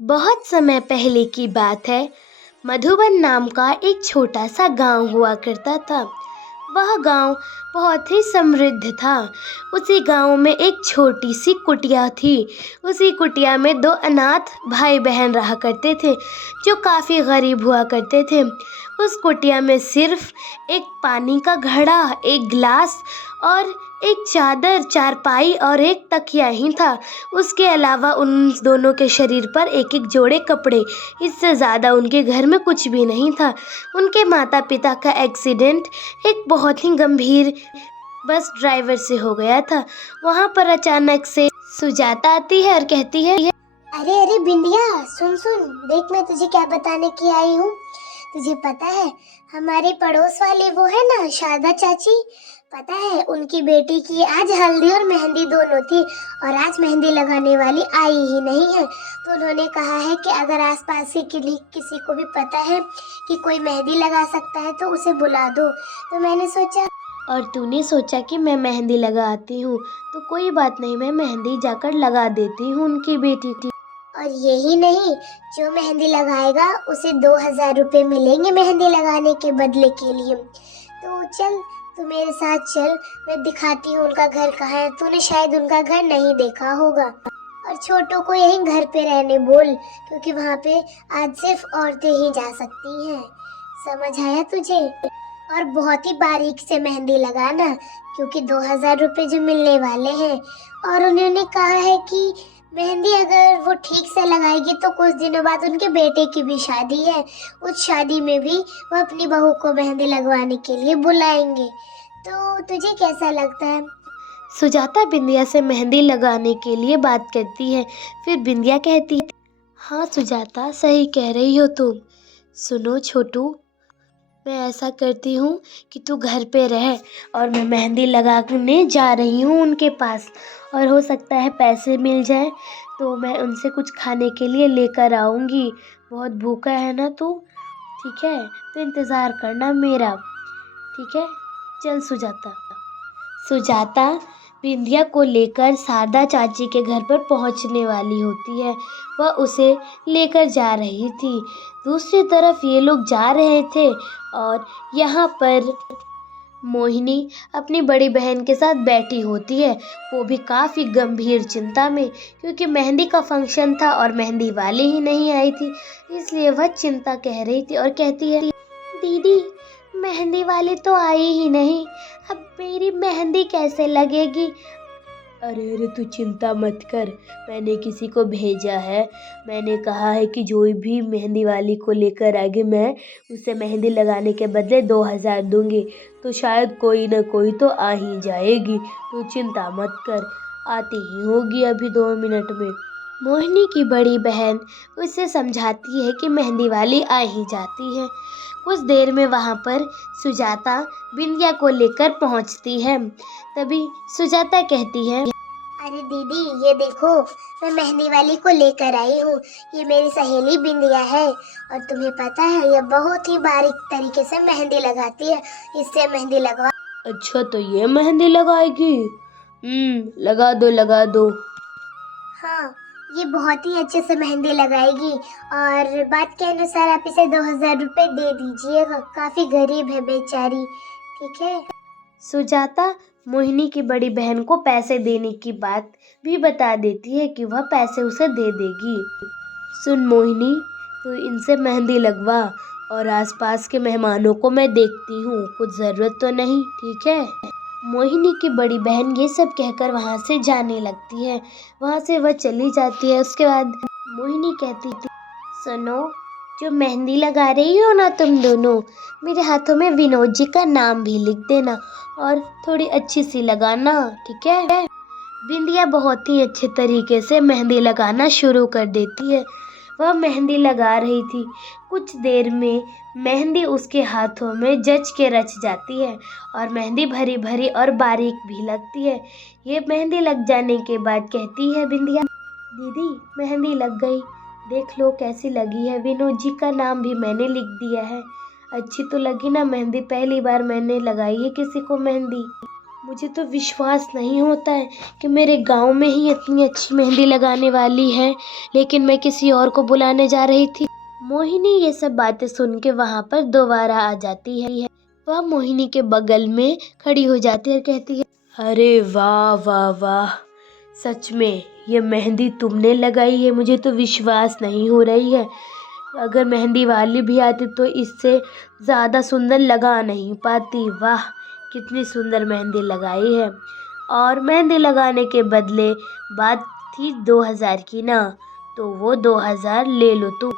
बहुत समय पहले की बात है। मधुबन नाम का एक छोटा सा गांव हुआ करता था। वह गांव बहुत ही समृद्ध था। उसी गांव में एक छोटी सी कुटिया थी। उसी कुटिया में दो अनाथ भाई बहन रहा करते थे, जो काफ़ी गरीब हुआ करते थे। उस कुटिया में सिर्फ एक पानी का घड़ा, एक गिलास और एक चादर, चारपाई और एक तकिया ही था। उसके अलावा उन दोनों के शरीर पर एक एक जोड़े कपड़े, इससे ज़्यादा उनके घर में कुछ भी नहीं था। उनके माता पिता का एक्सीडेंट एक बहुत ही गंभीर बस ड्राइवर से हो गया था। वहाँ पर अचानक से सुजाता आती है और कहती है, अरे अरे बिंदिया, सुन सुन, देख मैं तुझे क्या बताने की आई हूँ। तुझे पता है हमारे पड़ोस वाले वो है ना, शारदा चाची, पता है उनकी बेटी की आज हल्दी और मेहंदी दोनों थी, और आज मेहंदी लगाने वाली आई ही नहीं है। तो उन्होंने कहा है कि अगर आसपास के किसी को भी पता है कि कोई मेहंदी लगा सकता है तो उसे बुला दो। तो मैंने सोचा, और तूने सोचा कि मैं मेहंदी लगा आती हूँ, तो कोई बात नहीं, मैं मेहंदी जाकर लगा देती हूँ उनकी बेटी की। और यही नहीं, जो मेहंदी लगाएगा उसे 2,000 रुपये मिलेंगे मेहंदी लगाने के बदले के लिए। तो चल, तू मेरे साथ चल, मैं दिखाती हूँ उनका घर कहाँ है। तूने शायद उनका घर नहीं देखा होगा। और छोटू को यहीं घर पे रहने बोल, क्योंकि वहाँ पे आज सिर्फ औरतें ही जा सकती हैं। समझ आया तुझे? और बहुत ही बारीक से मेहंदी लगाना, क्योंकि 2,000 रुपये जो मिलने वाले हैं। और उन्होंने कहा है कि मेहंदी अगर वो ठीक से लगाएगी तो कुछ दिनों बाद उनके बेटे की भी शादी है। उस शादी में भी वो अपनी बहू को मेहंदी लगवाने के लिए बुलाएंगे। तो तुझे कैसा लगता है? सुजाता बिंदिया से मेहंदी लगाने के लिए बात करती है। फिर बिंदिया कहती है, हाँ सुजाता, सही कह रही हो तुम। सुनो छोटू, मैं ऐसा करती हूँ कि तू घर पे रह और मैं मेहंदी लगाने जा रही हूँ उनके पास, और हो सकता है पैसे मिल जाए तो मैं उनसे कुछ खाने के लिए लेकर आऊँगी। बहुत भूखा है ना तू? ठीक है, तो इंतज़ार करना मेरा। ठीक है, चल सुजाता। सुजाता बिंदिया को लेकर शारदा चाची के घर पर पहुंचने वाली होती है। वह उसे लेकर जा रही थी। दूसरी तरफ ये लोग जा रहे थे और यहाँ पर मोहिनी अपनी बड़ी बहन के साथ बैठी होती है। वो भी काफ़ी गंभीर चिंता में, क्योंकि मेहंदी का फंक्शन था और मेहंदी वाली ही नहीं आई थी। इसलिए वह चिंता कह रही थी और कहती है, दीदी, मेहंदी वाली तो आई ही नहीं, अब मेरी मेहंदी कैसे लगेगी? अरे अरे, तू चिंता मत कर, मैंने किसी को भेजा है। मैंने कहा है कि जो भी मेहंदी वाली को लेकर आगे, मैं उसे मेहंदी लगाने के बदले 2,000 दूंगी, तो शायद कोई ना कोई तो आ ही जाएगी। तू चिंता मत कर, आती ही होगी अभी 2 मिनट में। मोहिनी की बड़ी बहन उसे समझाती है कि मेहंदी वाली आ ही जाती है। कुछ देर में वहाँ पर सुजाता बिंदिया को लेकर पहुँचती है। तभी सुजाता कहती है, अरे दीदी, ये देखो, मैं मेहंदी वाली को लेकर आई हूँ। ये मेरी सहेली बिंदिया है, और तुम्हें पता है ये बहुत ही बारीक तरीके से मेहंदी लगाती है। इससे मेहंदी लगवा। अच्छा, तो ये मेहंदी लगाएगी? लगा दो लगा दो। हाँ, ये बहुत ही अच्छे से मेहंदी लगाएगी। और बात के अनुसार आप इसे 2,000 रुपये दे दीजिएगा, काफी गरीब है बेचारी। ठीक है? सुजाता मोहिनी की बड़ी बहन को पैसे देने की बात भी बता देती है कि वह पैसे उसे दे देगी। सुन मोहिनी, तो इनसे मेहंदी लगवा, और आसपास के मेहमानों को मैं देखती हूँ, कुछ ज़रूरत तो नहीं, ठीक है? मोहिनी की बड़ी बहन ये सब कहकर वहाँ से जाने लगती है। वहाँ से वह चली जाती है। उसके बाद मोहिनी कहती थी, सुनो, जो मेहंदी लगा रही हो ना तुम दोनों, मेरे हाथों में विनोद जी का नाम भी लिख देना, और थोड़ी अच्छी सी लगाना, ठीक है? बिंदिया बहुत ही अच्छे तरीके से मेहंदी लगाना शुरू कर देती है। वह मेहंदी लगा रही थी। कुछ देर में मेहंदी उसके हाथों में जच के रच जाती है, और मेहंदी भरी भरी और बारीक भी लगती है। ये मेहंदी लग जाने के बाद कहती है बिंदिया, दीदी, मेहंदी लग गई, देख लो कैसी लगी है। विनोद जी का नाम भी मैंने लिख दिया है। अच्छी तो लगी ना मेहंदी? पहली बार मैंने लगाई है किसी को मेहंदी। मुझे तो विश्वास नहीं होता है कि मेरे गांव में ही इतनी अच्छी मेहंदी लगाने वाली है, लेकिन मैं किसी और को बुलाने जा रही थी। मोहिनी ये सब बातें सुन के वहां पर दोबारा आ जाती है। वह मोहिनी के बगल में खड़ी हो जाती है और कहती है, अरे वाह वाह वाह, सच में ये मेहंदी तुमने लगाई है? मुझे तो विश्वास नहीं हो रही है। अगर मेहंदी वाली भी आती तो इससे ज़्यादा सुंदर लगा नहीं पाती। वाह, कितनी सुंदर मेहंदी लगाई है। और मेहंदी लगाने के बदले बात थी 2000 की ना, तो वो 2000 ले लो तुम।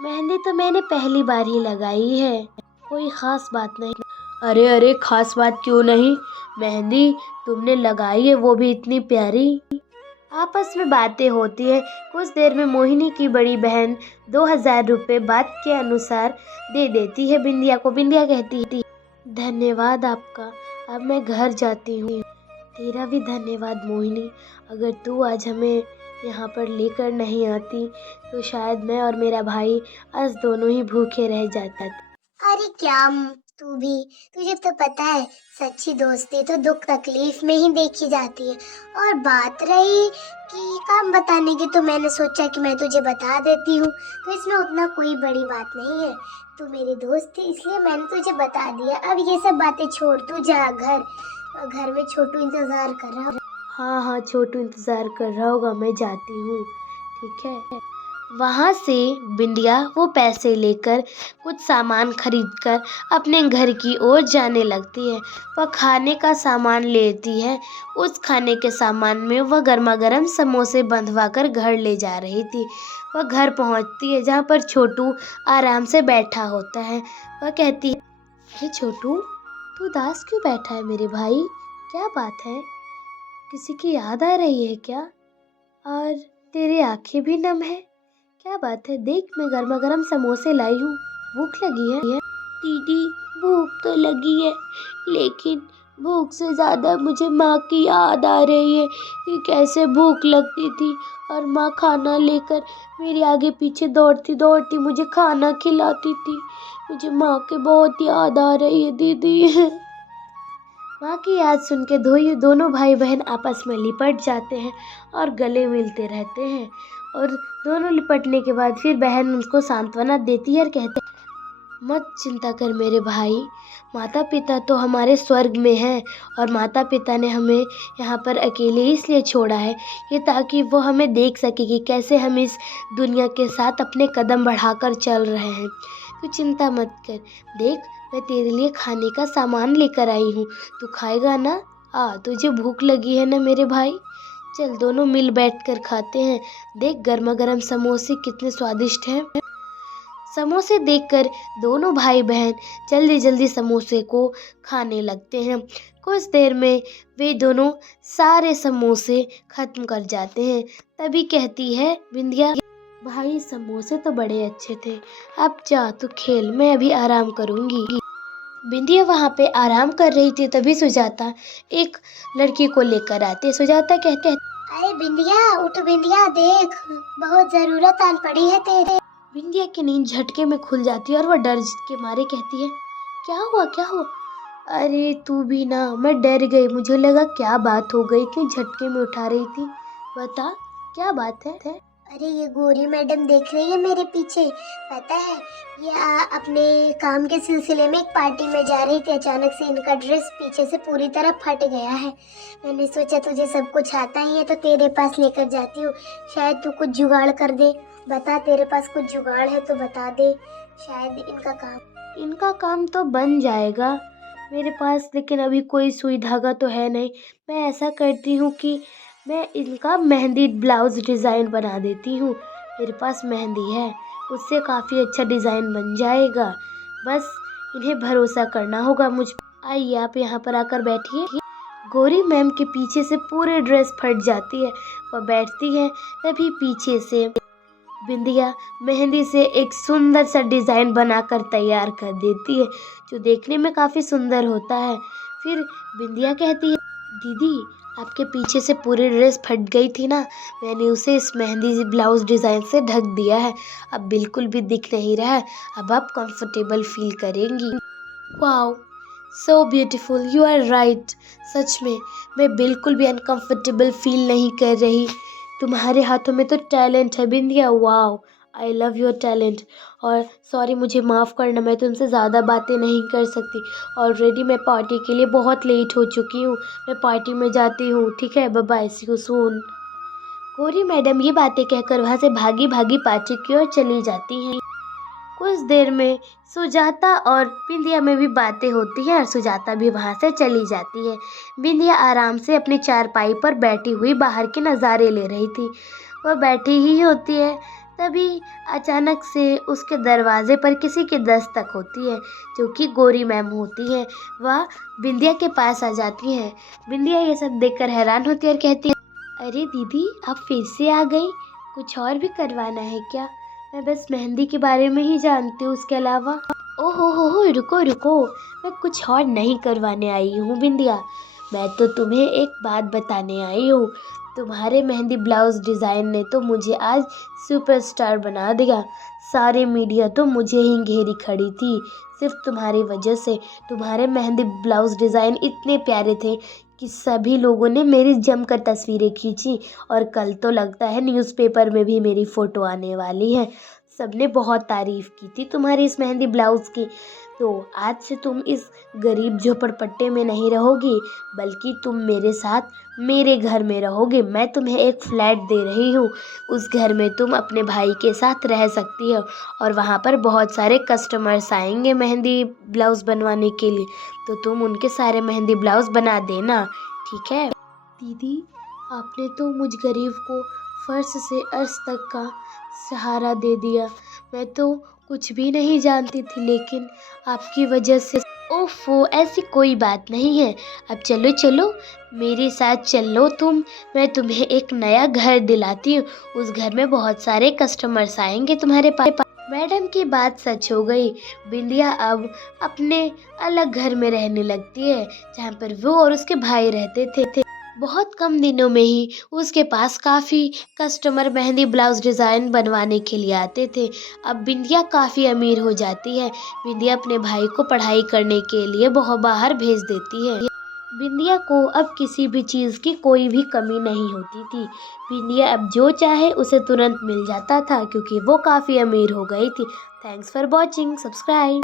मेहंदी तो मैंने पहली बार ही लगाई है, कोई ख़ास बात नहीं। अरे अरे, खास बात क्यों नहीं? मेहंदी तुमने लगाई है, वो भी इतनी प्यारी। आपस में बातें होती है। कुछ देर में मोहिनी की बड़ी बहन 2000 रुपये बात के अनुसार दे देती है बिंदिया को। बिंदिया कहती है, धन्यवाद आपका, अब मैं घर जाती हूँ। तेरा भी धन्यवाद मोहिनी, अगर तू आज हमें यहाँ पर लेकर नहीं आती तो शायद मैं और मेरा भाई आज दोनों ही भूखे रह जाते। अरे क्या तू भी, तुझे तो पता है सच्ची दोस्ती तो दुख तकलीफ में ही देखी जाती है। और बात रही कि काम बताने की, तो मैंने सोचा कि मैं तुझे बता देती हूँ, तो इसमें उतना कोई बड़ी बात नहीं है। तू मेरी दोस्त थी इसलिए मैंने तुझे बता दिया। अब ये सब बातें छोड़, तू जा घर में छोटू इंतजार कर रहा है। हाँ हाँ, छोटू इंतज़ार कर रहा होगा, मैं जाती हूँ, ठीक है। वहाँ से बिंदिया वो पैसे लेकर कुछ सामान खरीदकर अपने घर की ओर जाने लगती है। वह खाने का सामान लेती है। उस खाने के सामान में वह गर्मा गर्म समोसे बंधवा कर घर ले जा रही थी। वह घर पहुँचती है जहाँ पर छोटू आराम से बैठा होता है। वह कहती है, अरे छोटू, तू उदास क्यों बैठा है मेरे भाई? क्या बात है? किसी की याद आ रही है क्या? और तेरी आंखें भी नम है, क्या बात है? देख, मैं गर्मा गर्म समोसे लाई हूँ, भूख लगी है? दीदी, भूख तो लगी है, लेकिन भूख से ज़्यादा मुझे माँ की याद आ रही है कि कैसे भूख लगती थी और माँ खाना लेकर मेरे आगे पीछे दौड़ती दौड़ती मुझे खाना खिलाती थी। मुझे माँ की बहुत याद आ रही है दीदी। माँ की याद सुन के दोनों भाई बहन आपस में लिपट जाते हैं और गले मिलते रहते हैं। और दोनों लिपटने के बाद फिर बहन उनको सांत्वना देती है और कहते हैं, मत चिंता कर मेरे भाई, माता पिता तो हमारे स्वर्ग में हैं और माता पिता ने हमें यहाँ पर अकेले इसलिए छोड़ा है ये ताकि वो हमें देख सके कि कैसे हम इस दुनिया के साथ अपने कदम बढ़ाकर चल रहे हैं। तू चिंता मत कर, देख, मैं तेरे लिए खाने का सामान लेकर आई हूँ, तू खाएगा ना? तुझे भूख लगी है ना मेरे भाई? चल दोनों मिल बैठ कर खाते हैं। देख, गर्मा गर्म समोसे कितने स्वादिष्ट हैं। समोसे देखकर दोनों भाई बहन जल्दी जल्दी समोसे को खाने लगते हैं। कुछ देर में वे दोनों सारे समोसे खत्म कर जाते हैं। तभी कहती है बिंदिया, भाई समोसे तो बड़े अच्छे थे, अब जा तू खेल, मैं अभी आराम करूंगी। बिंदिया वहाँ पे आराम कर रही थी, तभी सुजाता एक लड़की को लेकर आती है। सुजाता कहते हैं, अरे बिंदिया, उठ बिंदिया, देख बहुत जरूरत आन पड़ी है तेरे। बिंदिया की नींद झटके में खुल जाती है और वह डर के मारे कहती है, क्या हुआ क्या हुआ? अरे तू भी ना, मैं डर गई, मुझे लगा क्या बात हो गई, इतने झटके में उठा रही थी, बता क्या बात है? अरे ये गोरी मैडम देख रही है मेरे पीछे, पता है ये अपने काम के सिलसिले में एक पार्टी में जा रही थी। अचानक से इनका ड्रेस पीछे से पूरी तरह फट गया है। मैंने सोचा तुझे सब कुछ आता ही है तो तेरे पास लेकर जाती हूँ, शायद तू कुछ जुगाड़ कर दे। बता, तेरे पास कुछ जुगाड़ है तो बता दे, शायद इनका काम तो बन जाएगा मेरे पास, लेकिन अभी कोई सुई धागा तो है नहीं। मैं ऐसा करती हूँ कि मैं इनका मेहंदी ब्लाउज डिज़ाइन बना देती हूँ। मेरे पास मेहंदी है, उससे काफ़ी अच्छा डिज़ाइन बन जाएगा। बस इन्हें भरोसा करना होगा मुझ। आइए आप यहाँ पर आकर बैठिए। गौरी मैम के पीछे से पूरी ड्रेस फट जाती है। वह बैठती है, तभी पीछे से बिंदिया मेहंदी से एक सुंदर सा डिज़ाइन बनाकर तैयार कर देती है, जो देखने में काफ़ी सुंदर होता है। फिर बिंदिया कहती है, दीदी आपके पीछे से पूरी ड्रेस फट गई थी ना, मैंने उसे इस मेहंदी ब्लाउज डिज़ाइन से ढक दिया है, अब बिल्कुल भी दिख नहीं रहा है, अब आप कंफर्टेबल फील करेंगी। Wow, so beautiful, you are right. सच में मैं बिल्कुल भी अनकंफर्टेबल फील नहीं कर रही। तुम्हारे हाथों में तो टैलेंट है Bindiya, wow, I love your talent. और सॉरी, मुझे माफ़ करना, मैं तुमसे ज़्यादा बातें नहीं कर सकती। ऑलरेडी मैं पार्टी के लिए बहुत लेट हो चुकी हूँ। मैं पार्टी में जाती हूँ, ठीक है, bye bye, see you soon. Gauri madam ये बातें कहकर वहाँ से भागी भागी पार्टी की ओर चली जाती हैं। कुछ देर में सुजाता और बिंदिया में भी बातें होती हैं और सुजाता भी वहाँ से चली जाती है। बिंदिया आराम से अपनी चारपाई पर बैठी हुई बाहर के नज़ारे ले रही थी। वह बैठी ही होती है, तभी अचानक से उसके दरवाजे पर किसी की दस्तक होती है, जो कि गौरी मैम होती है। वह बिंदिया के पास आ जाती है। बिंदिया ये सब देखकर हैरान होती है और कहती है, अरे दीदी, आप फिर से आ गई, कुछ और भी करवाना है क्या? मैं बस मेहंदी के बारे में ही जानती हूँ, उसके अलावा। ओहो हो, रुको रुको, मैं कुछ और नहीं करवाने आई हूँ बिंदिया। मैं तो तुम्हें एक बात बताने आई हूँ। तुम्हारे मेहंदी ब्लाउज डिज़ाइन ने तो मुझे आज सुपरस्टार बना दिया। सारे मीडिया तो मुझे ही घेरी खड़ी थी, सिर्फ तुम्हारी वजह से। तुम्हारे मेहंदी ब्लाउज डिज़ाइन इतने प्यारे थे कि सभी लोगों ने मेरी जमकर तस्वीरें खींची, और कल तो लगता है न्यूज़पेपर में भी मेरी फ़ोटो आने वाली है। सबने बहुत तारीफ़ की थी तुम्हारी इस मेहंदी ब्लाउज़ की। तो आज से तुम इस गरीब झोपड़पट्टे में नहीं रहोगी, बल्कि तुम मेरे साथ मेरे घर में रहोगे। मैं तुम्हें एक फ्लैट दे रही हूँ, उस घर में तुम अपने भाई के साथ रह सकती हो, और वहाँ पर बहुत सारे कस्टमर्स आएंगे मेहंदी ब्लाउज़ बनवाने के लिए, तो तुम उनके सारे मेहंदी ब्लाउज़ बना देना, ठीक है? दीदी, आपने तो मुझ गरीब को फर्श से अर्श तक का सहारा दे दिया। मैं तो कुछ भी नहीं जानती थी, लेकिन आपकी वजह से। ओफो, ऐसी कोई बात नहीं है। अब चलो चलो, मेरे साथ चलो तुम। मैं तुम्हें एक नया घर दिलाती हूँ। उस घर में बहुत सारे कस्टमर्स आएंगे तुम्हारे पास। मैडम की बात सच हो गई। बिंदिया अब अपने अलग घर में रहने लगती है, जहाँ पर वो और उसके भाई रहते थे। बहुत कम दिनों में ही उसके पास काफ़ी कस्टमर मेहंदी ब्लाउज डिज़ाइन बनवाने के लिए आते थे। अब बिंदिया काफ़ी अमीर हो जाती है। बिंदिया अपने भाई को पढ़ाई करने के लिए बहुत बाहर भेज देती है। बिंदिया को अब किसी भी चीज़ की कोई भी कमी नहीं होती थी। बिंदिया अब जो चाहे उसे तुरंत मिल जाता था, क्योंकि वो काफ़ी अमीर हो गई थी। Thanks for watching, subscribe.